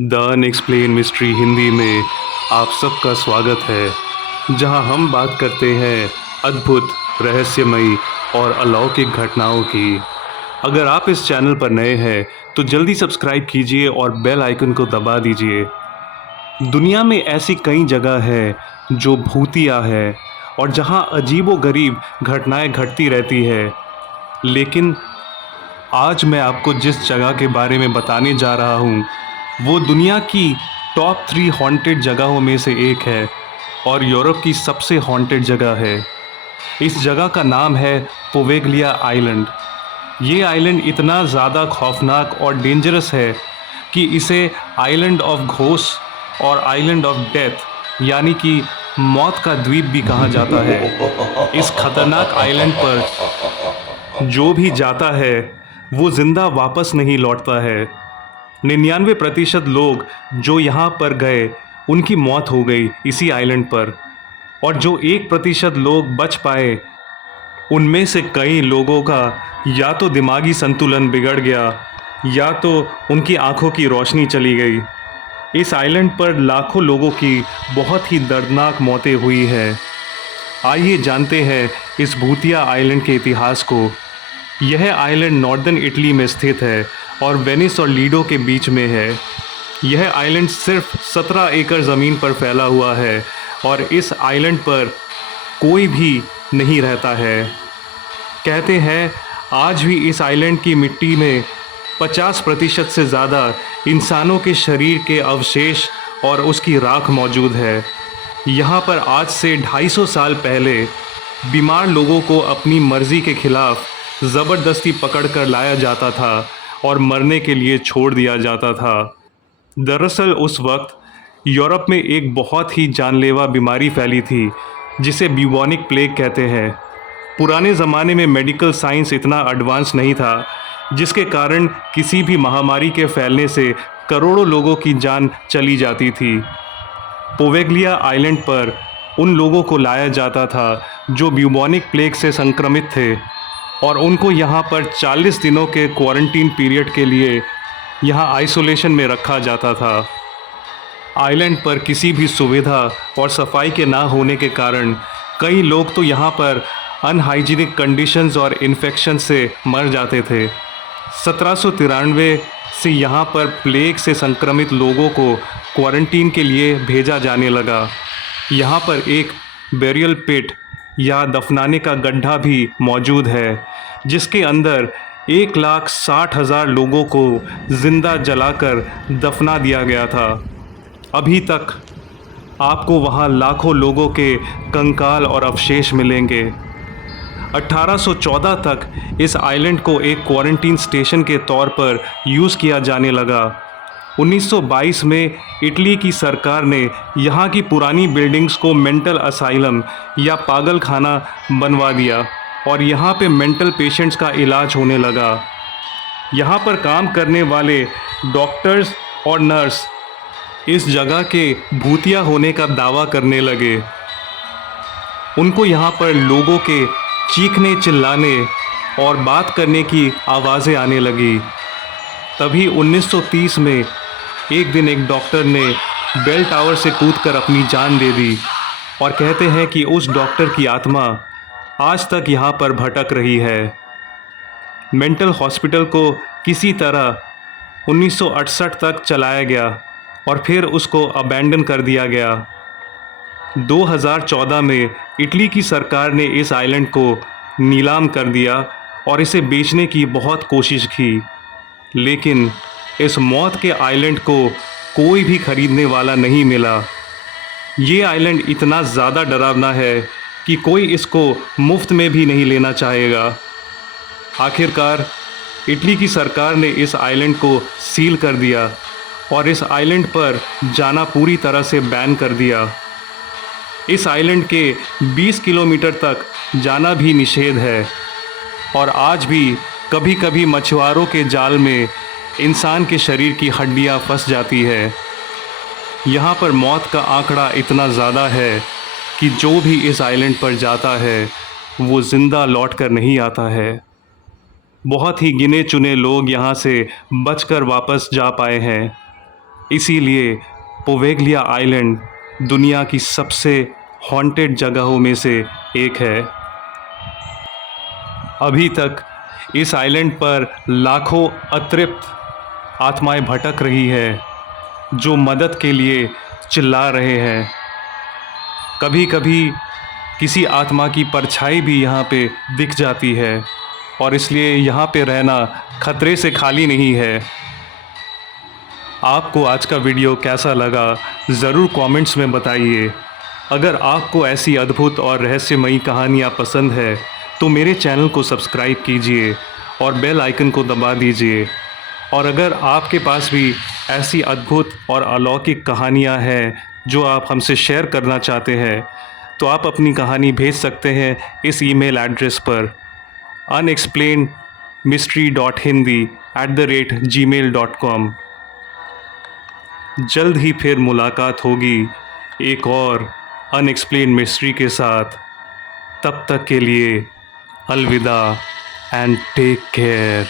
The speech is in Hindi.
द अनएक्सप्लेन मिस्ट्री हिंदी में आप सबका स्वागत है, जहां हम बात करते हैं अद्भुत, रहस्यमयी और अलौकिक घटनाओं की। अगर आप इस चैनल पर नए हैं तो जल्दी सब्सक्राइब कीजिए और बेल आइकन को दबा दीजिए। दुनिया में ऐसी कई जगह है जो भूतिया है और जहां अजीबो-गरीब घटनाएं घटती रहती है। लेकिन आज मैं आपको जिस जगह के बारे में बताने जा रहा हूँ वो दुनिया की टॉप 3 हॉन्टेड जगहों में से एक है और यूरोप की सबसे हॉन्टेड जगह है। इस जगह का नाम है पोवेगलिया आइलैंड। ये आइलैंड इतना ज़्यादा खौफनाक और डेंजरस है कि इसे आइलैंड ऑफ घोस्ट और आइलैंड ऑफ डेथ यानी कि मौत का द्वीप भी कहा जाता है। इस खतरनाक आइलैंड पर जो भी जाता है वो जिंदा वापस नहीं लौटता है। 99% लोग जो यहाँ पर गए उनकी मौत हो गई इसी आइलैंड पर, और जो 1% लोग बच पाए उनमें से कई लोगों का या तो दिमागी संतुलन बिगड़ गया या तो उनकी आंखों की रोशनी चली गई। इस आइलैंड पर लाखों लोगों की बहुत ही दर्दनाक मौतें हुई है। आइए जानते हैं इस भूतिया आइलैंड के इतिहास को। यह आइलैंड नॉर्दर्न इटली में स्थित है और वेनिस और लीडो के बीच में है। यह आइलैंड सिर्फ 17 एकड़ ज़मीन पर फैला हुआ है और इस आइलैंड पर कोई भी नहीं रहता है। कहते हैं आज भी इस आइलैंड की मिट्टी में 50% से ज़्यादा इंसानों के शरीर के अवशेष और उसकी राख मौजूद है। यहाँ पर आज से 250 साल पहले बीमार लोगों को अपनी मर्ज़ी के खिलाफ ज़बरदस्ती पकड़कर लाया जाता था और मरने के लिए छोड़ दिया जाता था। दरअसल उस वक्त यूरोप में एक बहुत ही जानलेवा बीमारी फैली थी जिसे ब्यूबोनिक प्लेग कहते हैं। पुराने ज़माने में मेडिकल साइंस इतना एडवांस नहीं था, जिसके कारण किसी भी महामारी के फैलने से करोड़ों लोगों की जान चली जाती थी। पोवेगलिया आइलैंड पर उन लोगों को लाया जाता था जो ब्यूबोनिक प्लेग से संक्रमित थे और उनको यहाँ पर 40 दिनों के क्वारंटीन पीरियड के लिए यहाँ आइसोलेशन में रखा जाता था। आइलैंड पर किसी भी सुविधा और सफाई के ना होने के कारण कई लोग तो यहाँ पर अनहाइजीनिक कंडीशंस और इन्फेक्शन से मर जाते थे। 1793 से यहाँ पर प्लेग से संक्रमित लोगों को क्वारंटीन के लिए भेजा जाने लगा। यहाँ पर एक बेरियल पिट या दफनाने का गड्ढा भी मौजूद है जिसके अंदर 1,60,000 लोगों को जिंदा जलाकर दफना दिया गया था। अभी तक आपको वहाँ लाखों लोगों के कंकाल और अवशेष मिलेंगे। 1814 तक इस आइलैंड को एक क्वारंटीन स्टेशन के तौर पर यूज़ किया जाने लगा। 1922 में इटली की सरकार ने यहाँ की पुरानी बिल्डिंग्स को मेंटल असाइलम या पागल खाना बनवा दिया और यहाँ पे मेंटल पेशेंट्स का इलाज होने लगा। यहाँ पर काम करने वाले डॉक्टर्स और नर्स इस जगह के भूतिया होने का दावा करने लगे। उनको यहाँ पर लोगों के चीखने, चिल्लाने और बात करने की आवाज़ें आने लगी। तभी 1930 में एक दिन एक डॉक्टर ने बेल टावर से कूदकर अपनी जान दे दी और कहते हैं कि उस डॉक्टर की आत्मा आज तक यहाँ पर भटक रही है। मेंटल हॉस्पिटल को किसी तरह 1968 तक चलाया गया और फिर उसको अबैंडन कर दिया गया। 2014 में इटली की सरकार ने इस आइलैंड को नीलाम कर दिया और इसे बेचने की बहुत कोशिश की, लेकिन इस मौत के आइलैंड को कोई भी खरीदने वाला नहीं मिला। ये आइलैंड इतना ज़्यादा डरावना है कि कोई इसको मुफ्त में भी नहीं लेना चाहेगा। आखिरकार इटली की सरकार ने इस आइलैंड को सील कर दिया और इस आइलैंड पर जाना पूरी तरह से बैन कर दिया। इस आइलैंड के 20 किलोमीटर तक जाना भी निषेध है और आज भी कभी कभी मछुआरों के जाल में इंसान के शरीर की हड्डियां फंस जाती है। यहाँ पर मौत का आंकड़ा इतना ज़्यादा है कि जो भी इस आइलैंड पर जाता है वो ज़िंदा लौट कर नहीं आता है। बहुत ही गिने चुने लोग यहाँ से बचकर वापस जा पाए हैं। इसीलिए पोवेगलिया आइलैंड दुनिया की सबसे हॉन्टेड जगहों में से एक है। अभी तक इस आइलैंड पर लाखों अतृप्त आत्माएं भटक रही है जो मदद के लिए चिल्ला रहे हैं। कभी कभी किसी आत्मा की परछाई भी यहाँ पे दिख जाती है और इसलिए यहाँ पे रहना खतरे से खाली नहीं है। आपको आज का वीडियो कैसा लगा ज़रूर कमेंट्स में बताइए। अगर आपको ऐसी अद्भुत और रहस्यमयी कहानियाँ पसंद है तो मेरे चैनल को सब्सक्राइब कीजिए और बेल आइकन को दबा दीजिए। और अगर आपके पास भी ऐसी अद्भुत और अलौकिक कहानियाँ हैं जो आप हमसे शेयर करना चाहते हैं तो आप अपनी कहानी भेज सकते हैं इस ईमेल एड्रेस पर unexplainedmystery.hindi@gmail.com। जल्द ही फिर मुलाकात होगी एक और अनएक्सप्लेन मिस्ट्री के साथ। तब तक के लिए अलविदा एंड टेक केयर।